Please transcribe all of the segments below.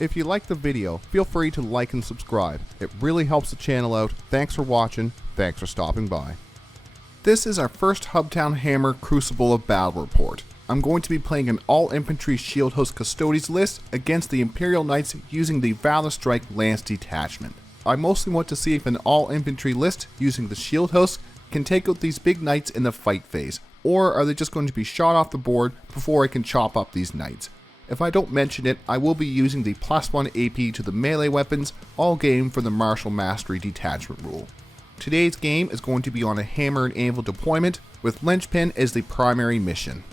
If you liked the video, feel free to like and subscribe. It really helps the channel out. Thanks for watching. Thanks for stopping by. This is our first Hubtown Hammer Crucible of Battle Report. I'm going to be playing an all-infantry shield host Custodes list against the Imperial Knights using the Valorstrike Lance Detachment. I mostly want to see if an all-infantry list using the shield host can take out these big knights in the fight phase, or are they just going to be shot off the board before I can chop up these knights. If I don't mention it, I will be using the +1 AP to the melee weapons all game for the Martial Mastery Detachment rule. Today's game is going to be on a hammer and anvil deployment with linchpin as the primary mission.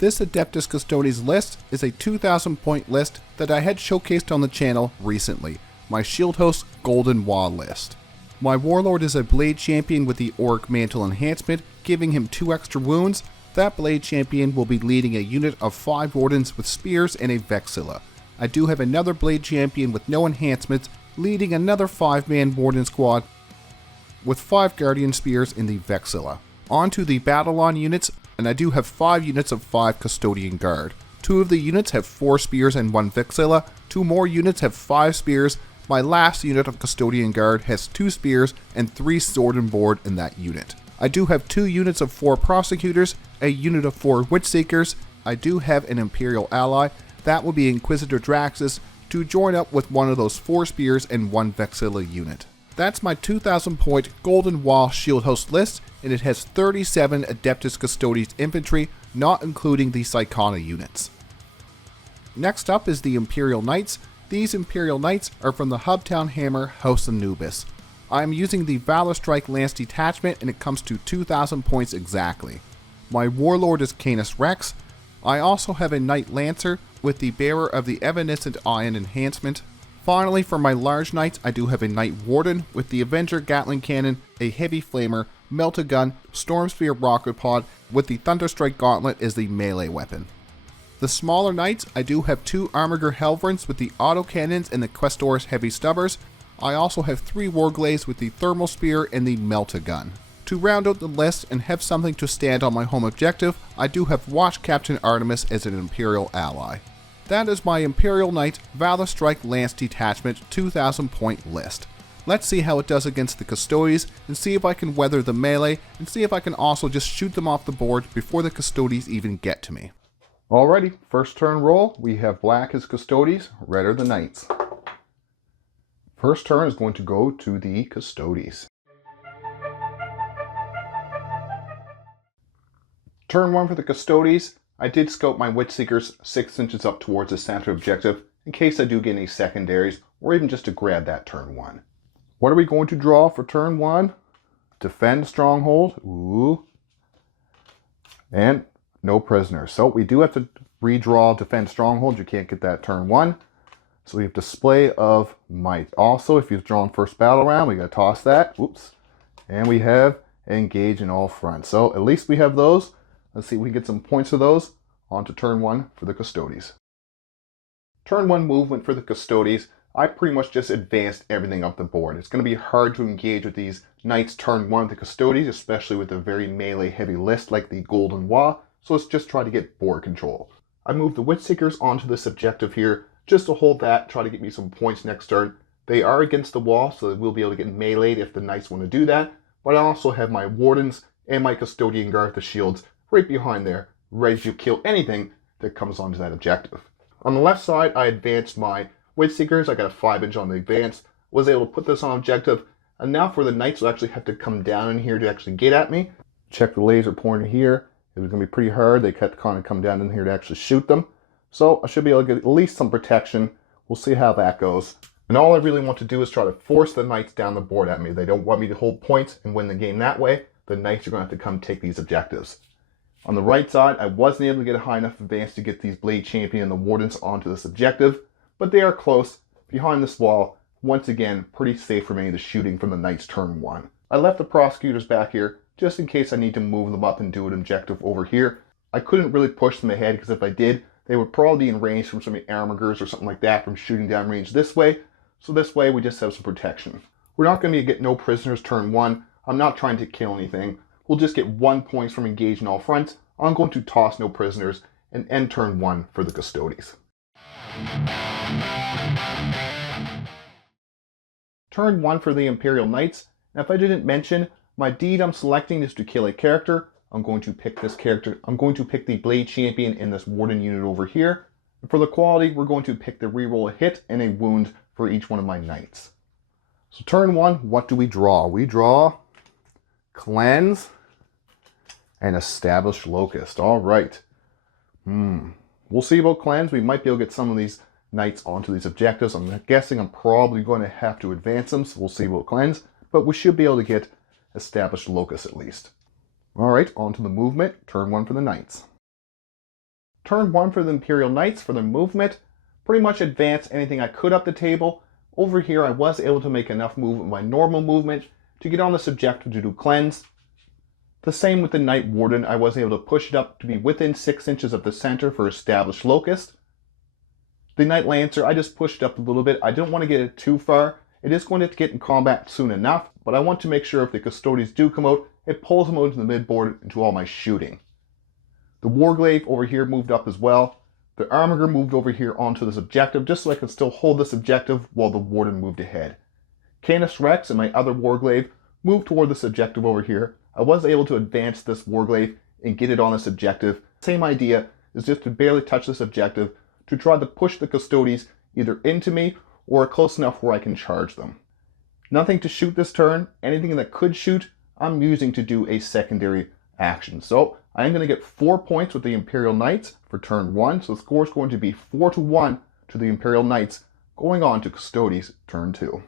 This Adeptus Custodes list is a 2,000 point list that I had showcased on the channel recently, my shield host Golden Waaagh list. My warlord is a blade champion with the Auric Mantle enhancement, giving him 2 extra wounds. That blade champion will be leading a unit of 5 wardens with spears and a vexilla. I do have another blade champion with no enhancements, leading another 5-man warden squad with 5 guardian spears in the vexilla. On to the battle line units, and I do have 5 units of 5 custodian guard. 2 of the units have 4 spears and 1 vexilla, 2 more units have 5 spears. My last unit of custodian guard has 2 spears and 3 sword and board in that unit. I do have 2 units of 4 prosecutors, a unit of 4 witch seekers. I do have an Imperial ally, that will be Inquisitor Draxus, to join up with one of those 4 spears and 1 vexilla unit. That's my 2,000 point Golden Waaagh shield host list, and it has 37 Adeptus Custodes Infantry, not including the Psykana units. Next up is the Imperial Knights. These Imperial Knights are from the Hubtown Hammer House Anubis. I am using the Valorstrike Lance Detachment, and it comes to 2,000 points exactly. My warlord is Canis Rex. I also have a Knight Lancer with the Bearer of the Evanescent Iron enhancement. Finally, for my large knights, I do have a Knight Warden with the Avenger Gatling Cannon, a Heavy Flamer, Melt-A-Gun, Storm Spear Rocket Pod with the Thunderstrike Gauntlet as the melee weapon. The smaller knights, I do have 2 Armiger Helverins with the autocannons and the Questor's Heavy Stubbers. I also have 3 Warglaives with the Thermal Spear and the Melt-A-Gun. To round out the list and have something to stand on my home objective, I do have Watch Captain Artemis as an Imperial ally. That is my Imperial Knight Valorstrike Lance Detachment 2,000 point list. Let's see how it does against the Custodes and see if I can weather the melee and see if I can also just shoot them off the board before the Custodes even get to me. Alrighty, first turn roll, we have black as Custodes, red are the Knights. First turn is going to go to the Custodes. Turn 1 for the Custodes. I did scope my Witch Seekers 6 inches up towards the center objective in case I do get any secondaries or even just to grab that turn 1. What are we going to draw for turn 1? Defend Stronghold. Ooh. And no prisoners. So we do have to redraw Defend Stronghold. You can't get that turn 1. So we have Display of Might. Also, if you've drawn first battle round, we got to toss that. Oops. And we have Engage in all fronts. So at least we have those. Let's see if we can get some points for those. On to turn 1 for the Custodes. Turn 1 movement for the Custodes. I pretty much just advanced everything up the board. It's going to be hard to engage with these Knights turn 1 with the Custodes, especially with a very melee heavy list like the Golden Waaagh. So let's just try to get board control. I moved the Witch Seekers onto this objective here, just to hold that, try to get me some points next turn. They are against the wall, so they will be able to get meleeed if the Knights want to do that. But I also have my Wardens and my Custodian Guard, the shields, right behind there, ready to kill anything that comes onto that objective. On the left side, I advanced my Witch Seekers. I got a 5-inch on the advance, was able to put this on objective, and now for the Knights will actually have to come down in here to actually get at me. Check the laser pointer here. It was going to be pretty hard. They had to kind of come down in here to actually shoot them. So I should be able to get at least some protection. We'll see how that goes. And all I really want to do is try to force the Knights down the board at me. They don't want me to hold points and win the game that way. The Knights are going to have to come take these objectives. On the right side, I wasn't able to get a high enough advance to get these Blade Champion and the Wardens onto this objective, but they are close, behind this wall. Once again, pretty safe for me, the shooting from the Knights turn 1. I left the Prosecutors back here, just in case I need to move them up and do an objective over here. I couldn't really push them ahead, because if I did, they would probably be in range from some Armigers or something like that from shooting down range this way, so this way we just have some protection. We're not going to get no prisoners turn 1. I'm not trying to kill anything. We'll just get 1 point from engaging all fronts. I'm going to toss no prisoners and end turn 1 for the Custodes. Turn 1 for the Imperial Knights. Now if I didn't mention, my deed I'm selecting is to kill a character. I'm going to pick this character. I'm going to pick the Blade Champion in this Warden unit over here. And for the quality, we're going to pick the reroll a hit and a wound for each one of my knights. So turn 1, what do we draw? We draw Cleanse and Establish Locust. All right. We'll see about Cleanse. We might be able to get some of these knights onto these objectives. I'm guessing I'm probably going to have to advance them, so we'll see about Cleanse. But we should be able to get Established Locust at least. All right, on to the movement. Turn 1 for the Knights. Turn 1 for the Imperial Knights for their movement. Pretty much advance anything I could up the table. Over here, I was able to make enough movement with my normal movement to get on this objective to do Cleanse. The same with the Knight Warden. I was able to push it up to be within 6 inches of the center for Established Locust. The Knight Lancer, I just pushed up a little bit. I don't want to get it too far. It is going to get in combat soon enough, but I want to make sure if the Custodes do come out, it pulls them out into the midboard into all my shooting. The Warglaive over here moved up as well. The Armiger moved over here onto this objective just so I could still hold this objective while the Warden moved ahead. Canis Rex and my other Warglaive moved toward this objective over here. I was able to advance this Warglaive and get it on this objective. Same idea is just to barely touch this objective to try to push the Custodes either into me or close enough where I can charge them. Nothing to shoot this turn. Anything that could shoot, I'm using to do a secondary action. So I am going to get 4 points with the Imperial Knights for turn 1. So the score is going to be 4-1 to the Imperial Knights, going on to Custodes turn 2.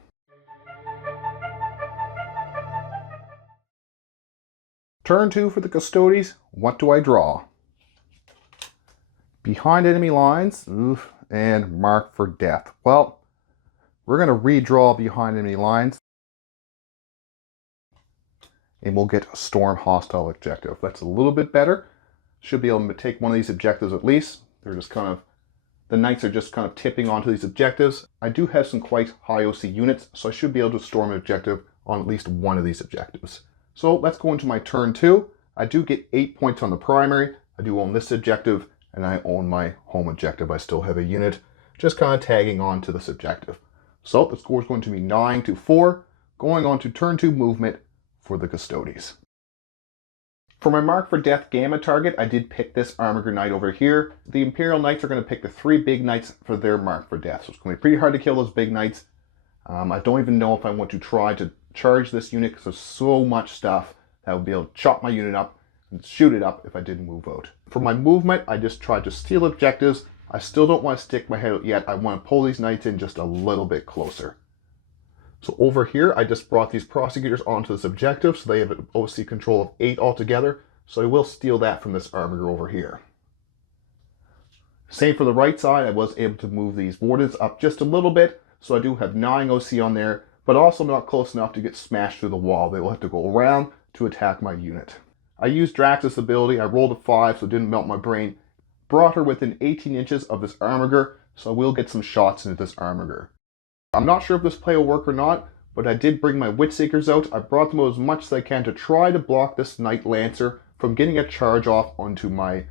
Turn 2 for the Custodes. What do I draw? Behind enemy lines, and Mark for Death. Well, we're going to redraw behind enemy lines, and we'll get a Storm Hostile objective. That's a little bit better. Should be able to take one of these objectives at least. They're just kind of, the Knights are just kind of tipping onto these objectives. I do have some quite high OC units, so I should be able to storm an objective on at least one of these objectives. So let's go into my turn 2. I do get 8 points on the primary. I do own this objective, and I own my home objective. I still have a unit just kind of tagging on to this objective. So the score is going to be 9-4, going on to turn 2 movement for the Custodes. For my Mark for Death Gamma target, I did pick this Armiger Knight over here. The Imperial Knights are going to pick the 3 big Knights for their Mark for Death. So it's going to be pretty hard to kill those big Knights. I don't even know if I want to try to charge this unit because there's so much stuff that would be able to chop my unit up and shoot it up if I didn't move out. For my movement, I just tried to steal objectives. I still don't want to stick my head out yet. I want to pull these Knights in just a little bit closer. So over here, I just brought these Prosecutors onto this objective, so they have an OC control of 8 altogether. So I will steal that from this Armiger over here. Same for the right side. I was able to move these Wardens up just a little bit, so I do have 9 OC on there, but also not close enough to get smashed through the wall. They will have to go around to attack my unit. I used Drax's ability. I rolled a 5, so it didn't melt my brain. Brought her within 18 inches of this Armiger, so I will get some shots into this Armiger. I'm not sure if this play will work or not, but I did bring my Witseekers out. I brought them out as much as I can to try to block this Knight Lancer from getting a charge off onto my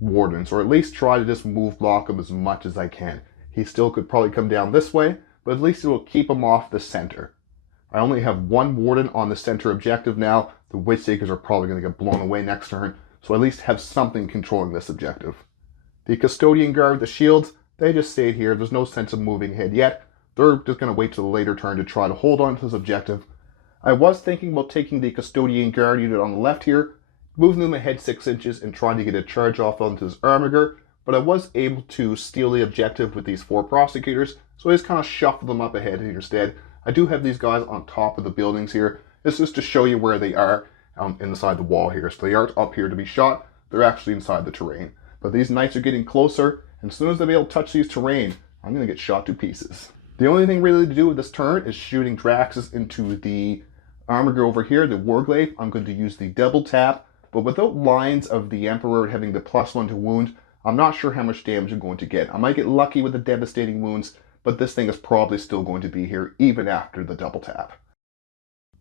Wardens, or at least try to just move block him as much as I can. He still could probably come down this way, but at least it will keep him off the center. I only have 1 Warden on the center objective now. The Witseekers are probably going to get blown away next turn, so at least have something controlling this objective. The Custodian Guard, the shields, they just stayed here. There's no sense of moving ahead yet. They're just going to wait till the later turn to try to hold on to this objective. I was thinking about taking the Custodian Guard unit on the left here, moving them ahead 6 inches and trying to get a charge off onto this Armiger, but I was able to steal the objective with these 4 Prosecutors, so I just kind of shuffled them up ahead here instead. I do have these guys on top of the buildings here. It's just to show you where they are inside the wall here. So they aren't up here to be shot, they're actually inside the terrain. But these Knights are getting closer, and as soon as they're able to touch these terrain, I'm going to get shot to pieces. The only thing really to do with this turn is shooting Draxus into the Armiger over here, the Warglaive. I'm going to use the double tap, but without lines of the Emperor having the +1 to wound, I'm not sure how much damage I'm going to get. I might get lucky with the devastating wounds, but this thing is probably still going to be here even after the double tap.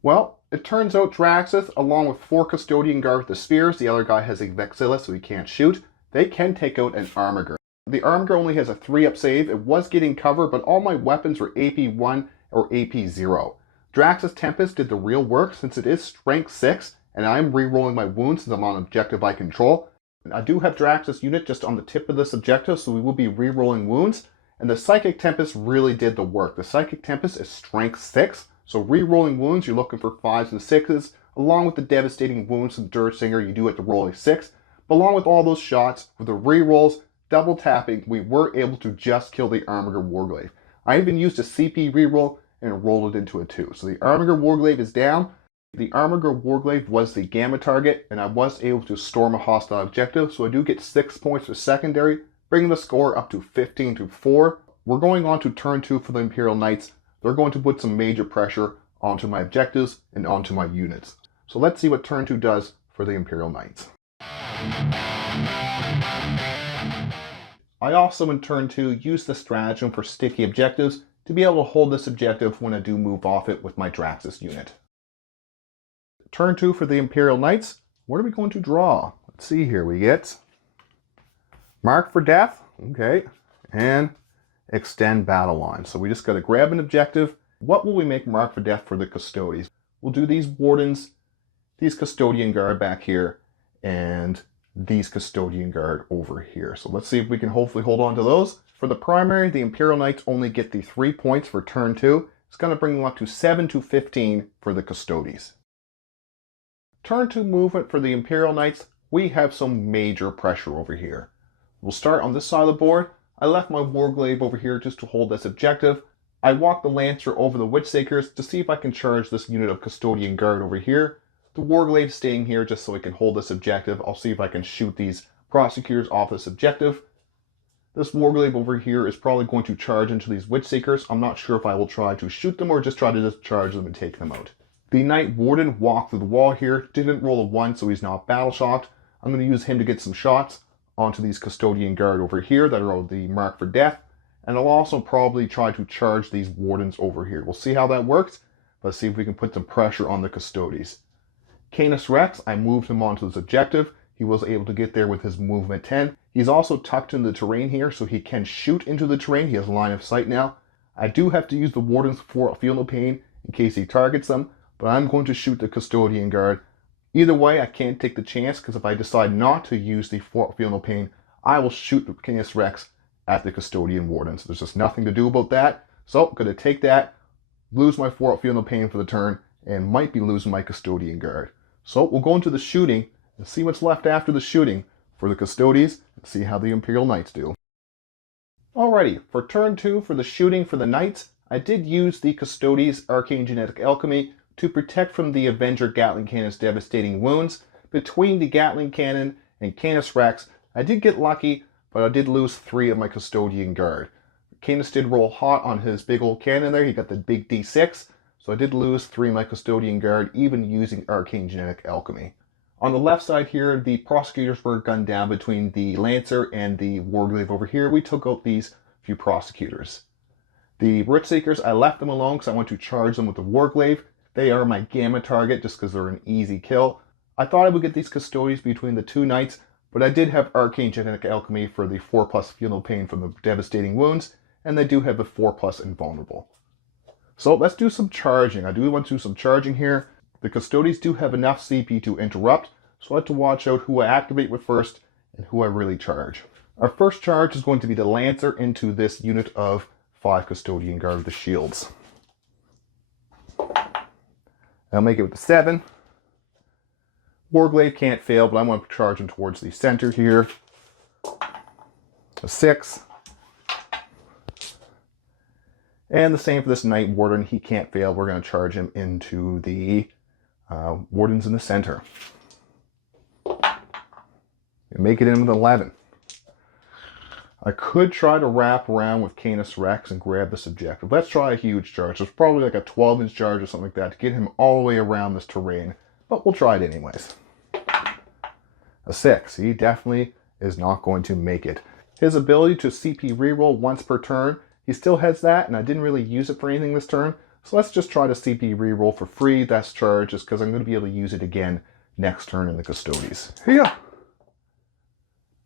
Well, it turns out Draxus, along with 4 Custodian Guard with the Spears, the other guy has a Vexilla so he can't shoot, they can take out an Armiger. The Armiger only has a 3-up save. It was getting cover, but all my weapons were AP1 or AP0. Drax's Tempest did the real work since it is strength 6, and I'm re-rolling my wounds since I'm on objective I control. I do have Drax's unit just on the tip of this objective, so we will be re-rolling wounds. And the Psychic Tempest really did the work. The Psychic Tempest is strength 6, so re-rolling wounds, you're looking for 5s and 6s. Along with the devastating wounds from Dursinger, you do have to roll a 6. But along with all those shots, with the re-rolls, double tapping, we were able to just kill the Armiger Warglaive. I even used a CP re-roll and rolled it into a 2. So the Armiger Warglaive is down. The Armiger Warglaive was the gamma target, and I was able to storm a hostile objective, so I do get 6 points for secondary, bringing the score up to 15-4. We're going on to turn 2 for the Imperial Knights. They're going to put some major pressure onto my objectives and onto my units. So let's see what turn 2 does for the Imperial Knights. I also in turn 2 use the stratagem for sticky objectives to be able to hold this objective when I do move off it with my Draxus unit. Turn 2 for the Imperial Knights. What are we going to draw? Let's see here. We get Mark for Death, okay, and Extend Battle Line. So we just got to grab an objective. What will we make Mark for Death for the Custodes? We'll do these Wardens, these Custodian Guard back here, and these Custodian Guard over here. So let's see if we can hopefully hold on to those. For the primary, the Imperial Knights only get the 3 points for turn 2. It's going to bring them up to 7-15 for the Custodes. Turn 2 movement for the Imperial Knights, we have some major pressure over here. We'll start on this side of the board. I left my Warglaive over here just to hold this objective. I walked the Lancer over the Witchsakers to see if I can charge this unit of Custodian Guard over here. The Warglaive staying here just so I can hold this objective. I'll see if I can shoot these Prosecutors off this objective. This Warglaive over here is probably going to charge into these Witchsakers. I'm not sure if I will try to shoot them or just try to discharge them and take them out. The Knight Warden walked through the wall here, didn't roll a 1, so he's not battle shocked. I'm going to use him to get some shots onto these Custodian Guard over here that are the Mark for Death. And I'll also probably try to charge these Wardens over here. We'll see how that works. Let's see if we can put some pressure on the Custodes. Canis Rex, I moved him onto this objective. He was able to get there with his movement 10. He's also tucked in the terrain here, so he can shoot into the terrain. He has line of sight now. I do have to use the Wardens for Feel No Pain in case he targets them, but I'm going to shoot the Custodian Guard. Either way, I can't take the chance, because if I decide not to use the Feel No Pain, I will shoot the Canis Rex at the Custodian Wardens. There's just nothing to do about that. So I'm going to take that, lose my Feel No Pain for the turn, and might be losing my Custodian Guard. So we'll go into the shooting and see what's left after the shooting for the Custodes and see how the Imperial Knights do. Alrighty, for turn 2 for the shooting for the Knights, I did use the Custodes Arcane Genetic Alchemy to protect from the Avenger Gatling Cannon's devastating wounds. Between the Gatling Cannon and Canis Rex, I did get lucky, but I did lose 3 of my Custodian Guard. Canis did roll hot on his big old cannon there, he got the big D6, so I did lose 3 of my Custodian Guard, even using Arcane Genetic Alchemy. On the left side here, the Prosecutors were gunned down between the Lancer and the Warglaive over here. We took out these few Prosecutors. The Witchsakers, I left them alone because I want to charge them with the Warglaive. They are my gamma target just because they're an easy kill. I thought I would get these Custodes between the 2 Knights, but I did have Arcane Genetic Alchemy for the 4+ Feel No Pain from the devastating wounds, and they do have the 4+ Invulnerable. So let's do some charging. I do want to do some charging here. The Custodes do have enough CP to interrupt, so I have to watch out who I activate with first and who I really charge. Our first charge is going to be the Lancer into this unit of 5 Custodian Guard with the shields. I'll make it with the 7. Warglaive can't fail, but I want to charge him towards the center here. A 6. And the same for this Knight Warden. He can't fail. We're going to charge him into the Wardens in the center. And make it in with 11. I could try to wrap around with Canis Rex and grab this objective. Let's try a huge charge. It's probably like a 12-inch charge or something like that to get him all the way around this terrain. But we'll try it anyways. A 6. He definitely is not going to make it. His ability to CP reroll once per turn, he still has that, and I didn't really use it for anything this turn. So let's just try to CP reroll for free. That's charge just because I'm going to be able to use it again next turn in the Custodes. Here.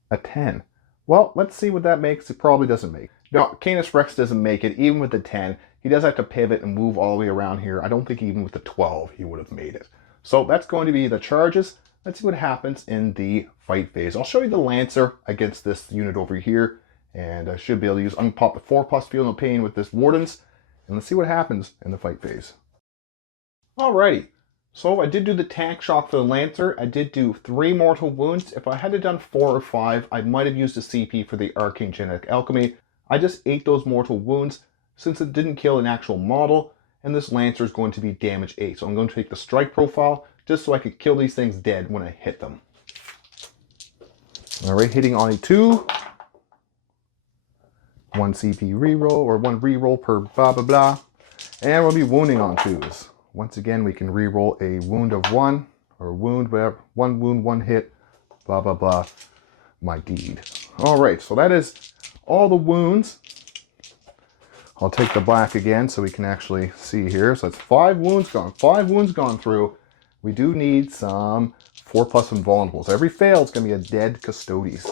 A 10. Well, let's see what that makes. It probably doesn't make. No, Canis Rex doesn't make it, even with the 10. He does have to pivot and move all the way around here. I don't think even with the 12 he would have made it. So that's going to be the charges. Let's see what happens in the fight phase. I'll show you the Lancer against this unit over here. And I should be able to use unpop the 4+ Feel No Pain with this Wardens. And let's see what happens in the fight phase. Alrighty. So I did do the tank shock for the Lancer. I did do 3 mortal wounds. If I had done 4 or 5, I might have used a CP for the Arcane Genetic Alchemy. I just ate those mortal wounds since it didn't kill an actual model, and this Lancer is going to be damage 8. So I'm going to take the strike profile just so I could kill these things dead when I hit them. Alright, hitting on a 2. 1 CP reroll, or 1 reroll per blah blah blah. And we'll be wounding on 2s. Once again, we can reroll a wound of 1, or wound, whatever. 1 wound, 1 hit, blah blah blah. My deed. Alright, so that is all the wounds. I'll take the black again so we can actually see here. So that's 5 wounds gone. 5 wounds gone through. We do need some 4+ invulnerables. Every fail is going to be a dead Custodes.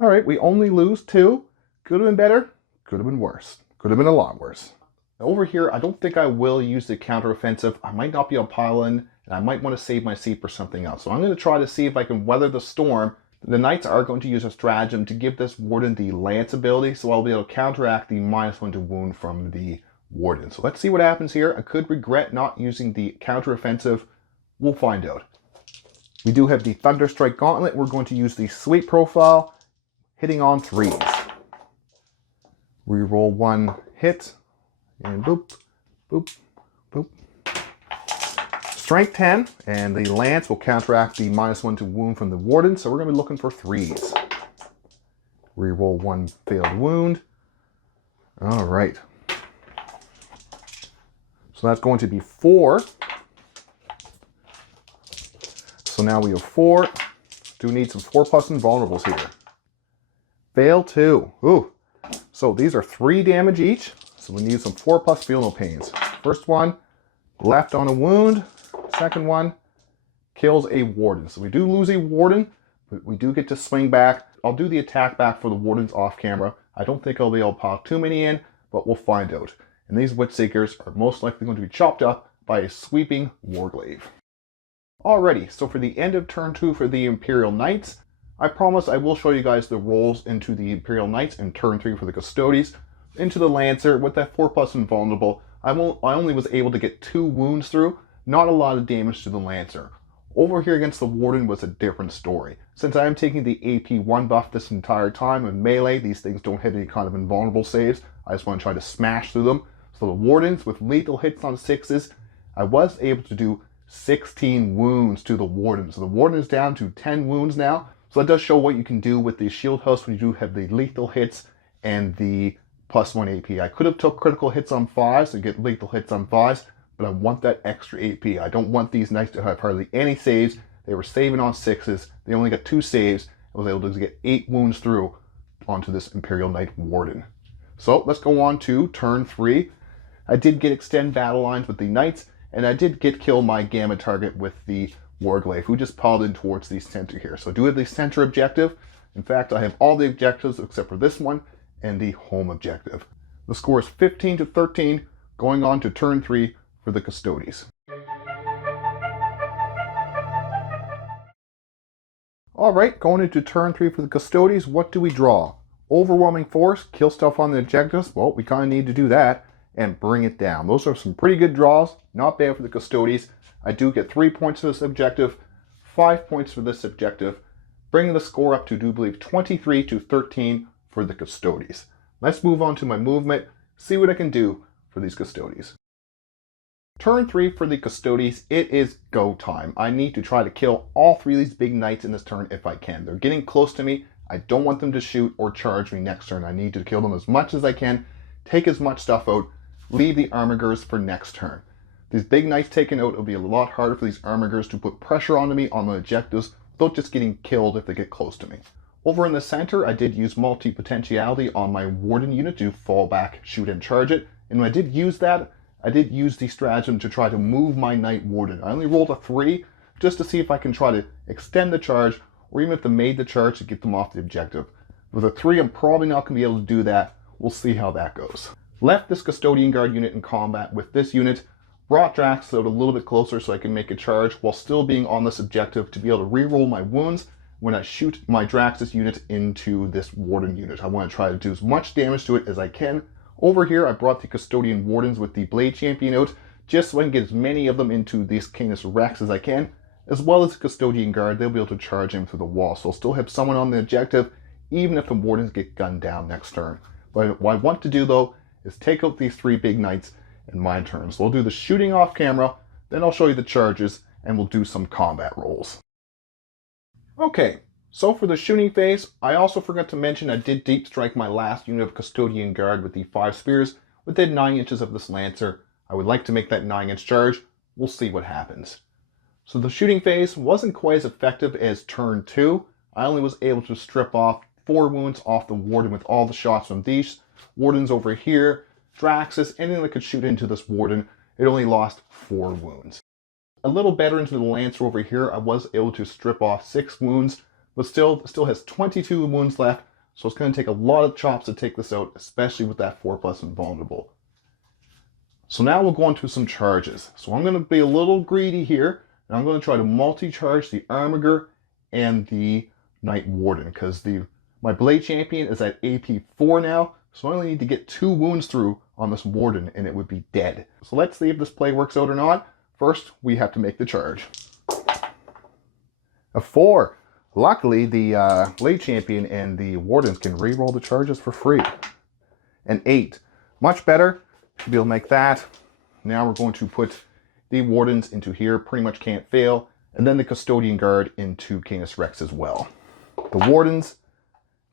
Alright, we only lose 2. Could have been better. Could have been worse. Could have been a lot worse. Over here, I don't think I will use the counteroffensive. I might not be able to pile in, and I might want to save my seat for something else. So I'm going to try to see if I can weather the storm. The Knights are going to use a stratagem to give this Warden the Lance ability, so I'll be able to counteract the -1 to wound from the Warden. So let's see what happens here. I could regret not using the counteroffensive. We'll find out. We do have the Thunderstrike Gauntlet. We're going to use the Sweep profile, hitting on 3s. Reroll 1 hit. And boop, boop, boop. Strength 10, and the Lance will counteract the -1 to wound from the Warden, so we're going to be looking for 3s. Reroll 1 failed wound. Alright. So that's going to be 4. So now we have 4. Do need some 4+ invulnerables here. Fail 2. Ooh. So these are 3 damage each. So we need some 4+ Feel No Pains. First one, left on a wound. Second one, kills a Warden. So we do lose a Warden, but we do get to swing back. I'll do the attack back for the Wardens off camera. I don't think I'll be able to pile too many in, but we'll find out. And these Witseekers are most likely going to be chopped up by a sweeping Warglaive. Alrighty, so for the end of turn 2 for the Imperial Knights, I promise I will show you guys the rolls into the Imperial Knights in turn 3 for the Custodes. Into the Lancer with that 4+ invulnerable, I only was able to get 2 wounds through, not a lot of damage to the Lancer. Over here against the Warden was a different story. Since I am taking the AP1 buff this entire time in melee, these things don't have any kind of invulnerable saves. I just want to try to smash through them. So the Wardens with lethal hits on 6s, I was able to do 16 wounds to the Warden. So the Warden is down to 10 wounds now. So that does show what you can do with the shield house when you do have the lethal hits and the +1 AP. I could have took critical hits on 5s to get lethal hits on 5s, but I want that extra AP. I don't want these Knights to have hardly any saves. They were saving on 6s. They only got 2 saves. I was able to get 8 wounds through onto this Imperial Knight Warden. So let's go on to turn 3. I did get extend battle lines with the Knights, and I did get kill my gamma target with the Warglaive, who just piled in towards the center here. So I do have the center objective. In fact, I have all the objectives except for this one and the home objective. The score is 15 to 13, going on to turn 3 for the Custodes. Alright, going into turn 3 for the Custodes, what do we draw? Overwhelming force, kill stuff on the objectives, well, we kind of need to do that, and bring it down. Those are some pretty good draws, not bad for the Custodes. I do get 3 points for this objective, 5 points for this objective, bringing the score up to, I do believe, 23 to 13 for the Custodes. Let's move on to my movement, see what I can do for these Custodes. Turn 3 for the Custodes, it is go time. I need to try to kill all 3 of these big Knights in this turn if I can. They're getting close to me. I don't want them to shoot or charge me next turn. I need to kill them as much as I can, take as much stuff out, leave the Armigers for next turn. These big Knights taken out, it'll be a lot harder for these Armigers to put pressure onto me on the objectives without just getting killed if they get close to me. Over in the center, I did use multi-potentiality on my Warden unit to fall back, shoot, and charge it. And when I did use that, I did use the stratagem to try to move my Knight Warden. I only rolled a 3 just to see if I can try to extend the charge or even if they made the charge to get them off the objective. With a 3, I'm probably not going to be able to do that. We'll see how that goes. Left this Custodian Guard unit in combat with this unit, brought Drax out a little bit closer so I can make a charge while still being on this objective to be able to reroll my wounds when I shoot my Draxus unit into this Warden unit. I want to try to do as much damage to it as I can. Over here, I brought the Custodian Wardens with the Blade Champion out, just so I can get as many of them into this Canis Rex as I can, as well as the Custodian Guard. They'll be able to charge him through the wall, so I'll still have someone on the objective, even if the Wardens get gunned down next turn. But what I want to do, though, is take out these 3 big Knights in my turn. So we'll do the shooting off camera, then I'll show you the charges, and we'll do some combat rolls. Okay, so for the shooting phase, I also forgot to mention I did deep strike my last unit of Custodian Guard with the 5 spears within 9 inches of this Lancer. I would like to make that 9-inch charge. We'll see what happens. So the shooting phase wasn't quite as effective as turn 2. I only was able to strip off 4 wounds off the Warden with all the shots from these Wardens over here. Draxus, anything that could shoot into this Warden, it only lost 4 wounds. A little better into the Lancer over here, I was able to strip off 6 wounds, but still has 22 wounds left, so it's going to take a lot of chops to take this out, especially with that 4+ invulnerable. So now we'll go on to some charges. So I'm going to be a little greedy here, and I'm going to try to multi-charge the Armiger and the Knight Warden, because my Blade Champion is at AP 4 now, so I only need to get 2 wounds through on this Warden and it would be dead. So let's see if this play works out or not. First, we have to make the charge. A 4. Luckily, the Blade Champion and the Wardens can reroll the charges for free. An 8. Much better. Should be able to make that. Now we're going to put the Wardens into here. Pretty much can't fail. And then the Custodian Guard into Canis Rex as well. The Wardens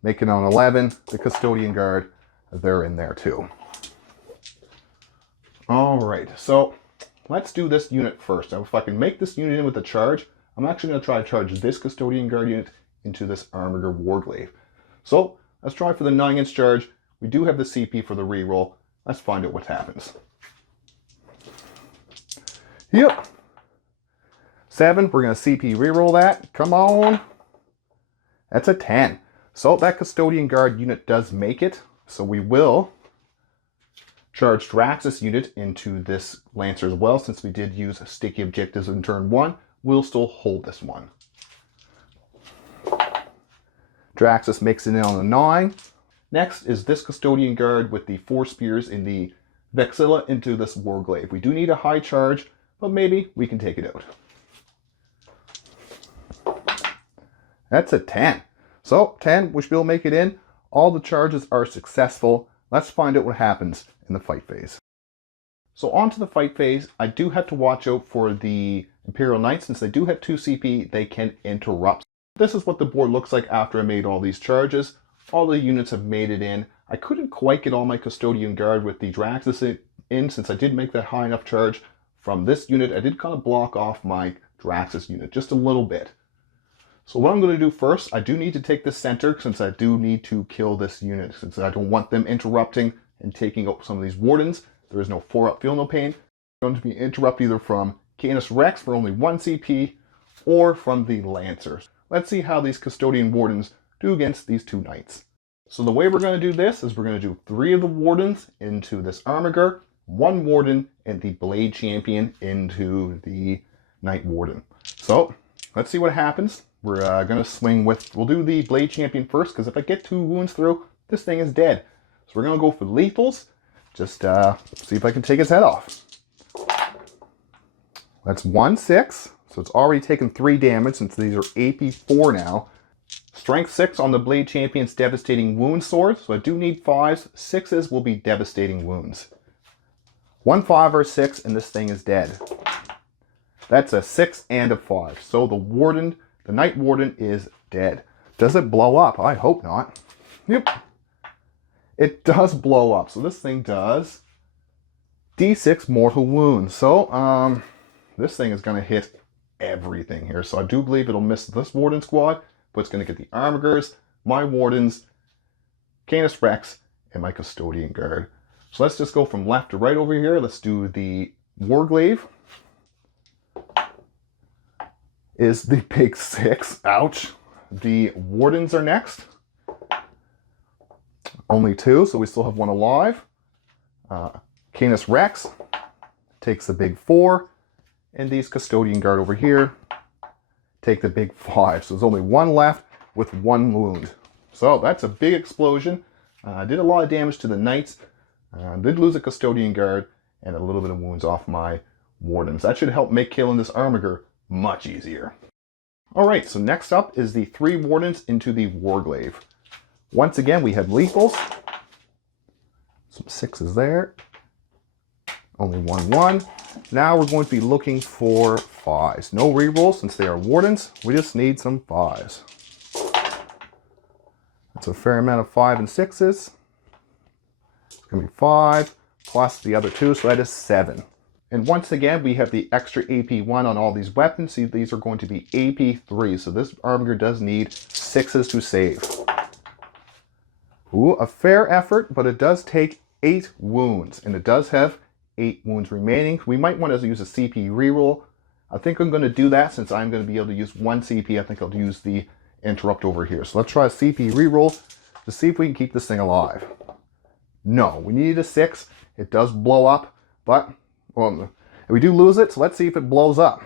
make it on 11. The Custodian Guard, they're in there too. Alright, so let's do this unit first. Now if I can make this unit in with a charge, I'm actually going to try to charge this Custodian Guard unit into this Armiger Warglaive. So let's try for the 9-inch charge. We do have the CP for the reroll. Let's find out what happens. Yep. 7, we're going to CP reroll that. Come on. That's a 10. So that Custodian Guard unit does make it. So we will charge Draxus unit into this Lancer as well. Since we did use sticky objectives in turn 1, we'll still hold this one. Draxus makes it in on a 9. Next is this Custodian Guard with the 4 spears in the Vexilla into this Warglaive. We do need a high charge, but maybe we can take it out. That's a 10. So 10, we should be able to make it in. All the charges are successful. Let's find out what happens in the fight phase. So on to the fight phase. I do have to watch out for the Imperial Knights. Since they do have 2 CP, they can interrupt. This is what the board looks like after I made all these charges. All the units have made it in. I couldn't quite get all my Custodian Guard with the Draxus in, since I did make that high enough charge from this unit. I did kind of block off my Draxus unit just a little bit. So what I'm going to do first, I do need to take the center, since I do need to kill this unit, since I don't want them interrupting and taking out some of these Wardens. There is no 4-up, feel no pain. I'm going to be interrupted either from Canis Rex for only 1 CP, or from the Lancers. Let's see how these Custodian Wardens do against these 2 Knights. So the way we're going to do this is we're going to do 3 of the Wardens into this Armiger, 1 Warden, and the Blade Champion into the Knight Warden. So let's see what happens. We're going to swing with, we'll do the Blade Champion first, because if I get 2 wounds through, this thing is dead. So we're going to go for lethals. Just see if I can take his head off. That's 1-6. So it's already taken 3 damage, since these are AP 4 now. Strength 6 on the Blade Champion's Devastating Wound Sword. So I do need 5s. 6s will be Devastating Wounds. 1 5 or 6, and this thing is dead. That's a 6 and a 5. So the Warden, the Knight Warden, is dead. Does it blow up? I hope not. Yep. It does blow up. So this thing does D6 mortal wounds. So this thing is going to hit everything here. So I do believe it'll miss this Warden squad, but it's going to get the Armigers, my Wardens, Canis Rex, and my Custodian Guard. So let's just go from left to right over here. Let's do the Warglaive. Is the big 6. Ouch. the Wardens are next. Only 2, so we still have 1 alive. Canis Rex takes the big 4, and these Custodian Guard over here take the big 5. So there's only 1 left with 1 wound. So that's a big explosion. Did a lot of damage to the Knights. Did lose a Custodian Guard and a little bit of wounds off my Wardens. That should help make killing this Armiger much easier. Alright, so next up is the 3 Wardens into the Warglaive. Once again, we have lethals. Some 6s there. Only 1/1. Now we're going to be looking for 5s. No rerolls since they are Wardens. We just need some 5s. That's a fair amount of 5 and 6s. It's going to be 5 plus the other 2, so that is 7. And once again, we have the extra AP1 on all these weapons. See, these are going to be AP3, so this Armiger does need 6s to save. Ooh, a fair effort, but it does take 8 wounds, and it does have 8 wounds remaining. We might want to use a CP reroll. I think I'm going to do that since I'm going to be able to use 1 CP. I think I'll use the interrupt over here. So let's try a CP reroll to see if we can keep this thing alive. No, we need a 6. It does blow up, but well, we do lose it, so let's see if it blows up.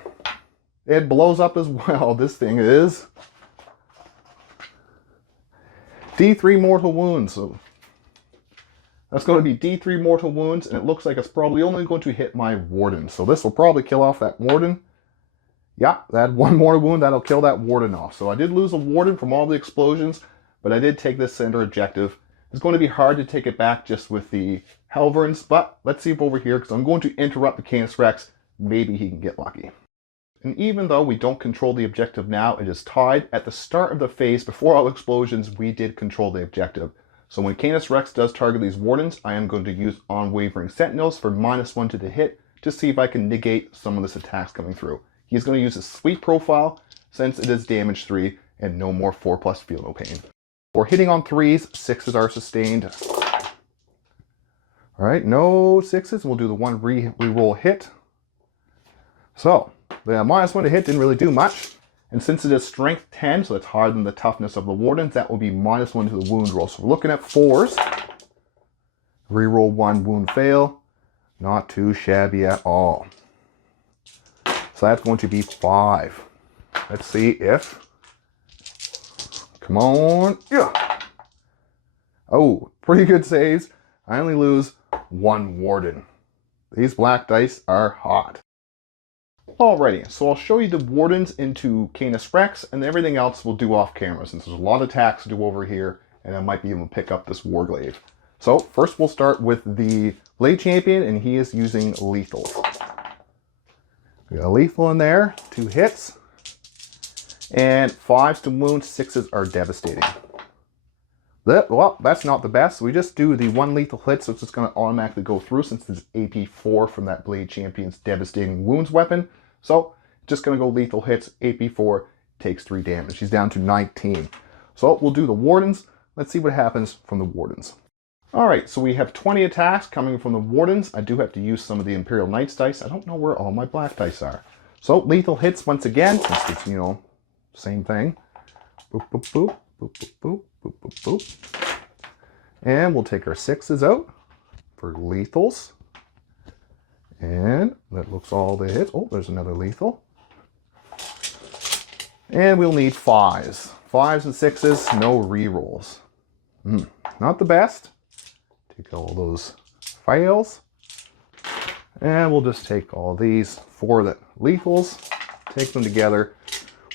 It blows up as well. This thing is D3 mortal wounds. So that's going to be D3 mortal wounds, and it looks like it's probably only going to hit my Warden. So this will probably kill off that Warden. Yeah, that 1 mortal wound, that'll kill that Warden off. So I did lose a Warden from all the explosions, but I did take this center objective. It's going to be hard to take it back just with the Helverins, but let's see if over here, because I'm going to interrupt the Canis Rex, maybe he can get lucky. And even though we don't control the objective now, it is tied. At the start of the phase, before all explosions, we did control the objective. So when Canis Rex does target these Wardens, I am going to use Unwavering Sentinels for -1 to the hit to see if I can negate some of this attacks coming through. He's going to use a sweep profile since it is damage 3 and no more 4+ feel no pain. We're hitting on 3s, 6s are sustained. Alright, no 6s, we'll do the 1 reroll hit. So, the -1 to hit didn't really do much. And since it is strength 10, so it's higher than the toughness of the Wardens, that will be -1 to the wound roll. So we're looking at 4s. Reroll 1 wound fail. Not too shabby at all. So that's going to be 5. Let's see if... Come on. Yeah. Oh, pretty good saves. I only lose 1 Warden. These black dice are hot. Alrighty, so I'll show you the Wardens into Canis Rex, and everything else we'll do off camera, since there's a lot of attacks to do over here, and I might be able to pick up this Warglaive. So first we'll start with the Blade Champion, and he is using lethal. We got a lethal in there, 2 hits, and 5s to wound, 6s are devastating. Well, that's not the best. We just do the 1 lethal hit, so it's just going to automatically go through since it's AP4 from that Blade Champion's devastating wounds weapon. So, just going to go lethal hits, AP4, takes 3 damage. He's down to 19. So, we'll do the Wardens. Let's see what happens from the Wardens. Alright, so we have 20 attacks coming from the Wardens. I do have to use some of the Imperial Knights dice. I don't know where all my black dice are. So, lethal hits once again, since it's, you know, same thing. Boop, boop, boop, boop, boop, boop. Boop, boop, boop. And we'll take our 6s out for lethals. And that looks all the hits. Oh, there's another lethal. And we'll need 5s. 5s and 6s, no rerolls. Not the best. Take all those fails. And we'll just take all these for the lethals. Take them together.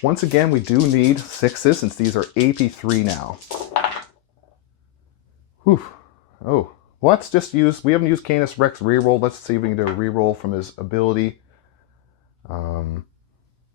Once again, we do need 6s since these are AP3 now. Whew. Oh, let's just use, we haven't used Canis Rex reroll. Let's see if we can do a reroll from his ability. Oh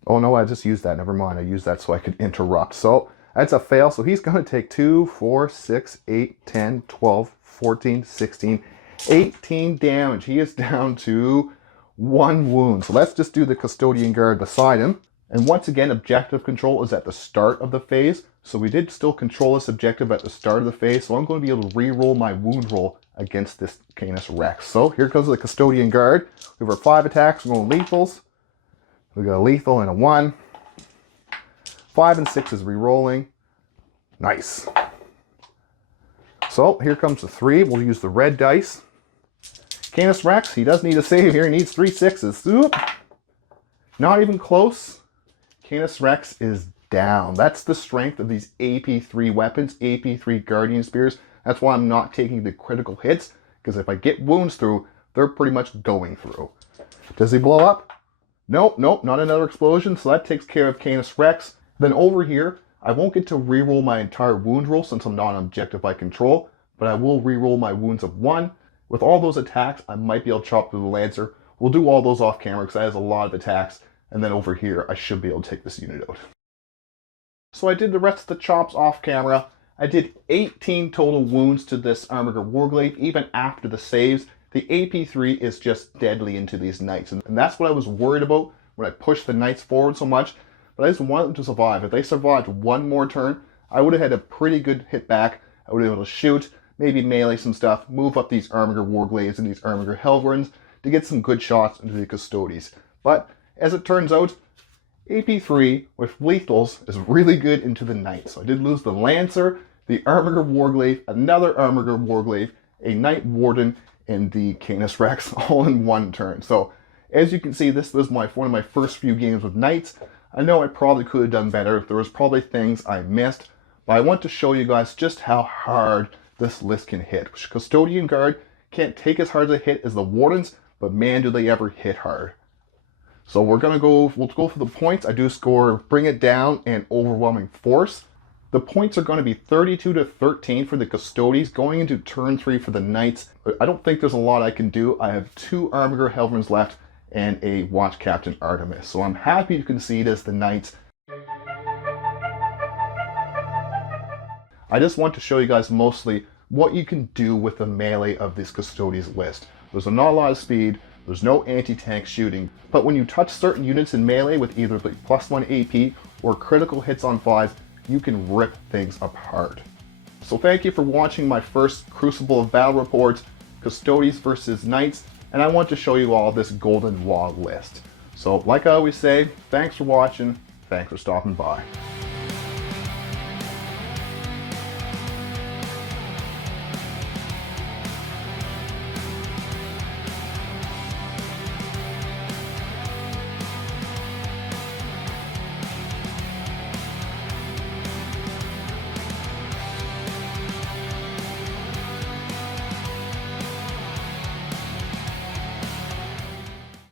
no, I just used that. Never mind. I used that so I could interrupt. So that's a fail. So he's going to take 2, 4, 6, 8, 10, 12, 14, 16, 18 damage. He is down to 1 wound. So let's just do the Custodian Guard beside him. And once again, objective control is at the start of the phase. So we did still control this objective at the start of the phase. So I'm going to be able to re-roll my wound roll against this Canis Rex. So here comes the Custodian Guard. We have our 5 attacks. We're going lethals. We got a lethal and a 1. 5 and 6 is re-rolling. Nice. So here comes the 3. We'll use the red dice. Canis Rex, he does need a save here. He needs 3 6s. Oop. Not even close. Canis Rex is down. That's the strength of these AP3 weapons, AP3 Guardian Spears. That's why I'm not taking the critical hits, because if I get wounds through, they're pretty much going through. Does he blow up? Nope, nope, not another explosion, so that takes care of Canis Rex. Then over here, I won't get to reroll my entire wound roll since I'm not an objective I control, but I will reroll my wounds of 1. With all those attacks, I might be able to chop through the Lancer. We'll do all those off camera because that has a lot of attacks. And then over here, I should be able to take this unit out. So I did the rest of the chops off camera. I did 18 total wounds to this Armiger Warglaive, even after the saves. The AP3 is just deadly into these Knights. And that's what I was worried about when I pushed the Knights forward so much. But I just wanted them to survive. If they survived one more turn, I would have had a pretty good hit back. I would have been able to shoot, maybe melee some stuff, move up these Armiger Warglaives and these Armiger Helverins to get some good shots into the Custodes. But as it turns out, AP3 with lethals is really good into the Knights. So I did lose the Lancer, the Armiger Warglaive, another Armiger Warglaive, a Knight Warden, and the Canis Rex all in one turn. So as you can see, this was one of my first few games with Knights. I know I probably could have done better. There was probably things I missed, but I want to show you guys just how hard this list can hit. Custodian Guard can't take as hard a hit as the Wardens, but man, do they ever hit hard. So we'll go for the points. I do score Bring It Down and Overwhelming Force. The points are going to be 32 to 13 for the Custodes, going into turn 3 for the Knights. I don't think there's a lot I can do. I have 2 Armiger Helverins left and a Watch Captain Artemis. So I'm happy to concede as the Knights. I just want to show you guys mostly what you can do with the melee of this Custodes list. There's not a lot of speed, there's no anti-tank shooting, but when you touch certain units in melee with either the +1 AP or critical hits on 5, you can rip things apart. So thank you for watching my first Crucible of Battle Report, Custodes versus Knights, and I want to show you all this Golden Waaagh list. So like I always say, thanks for watching, thanks for stopping by.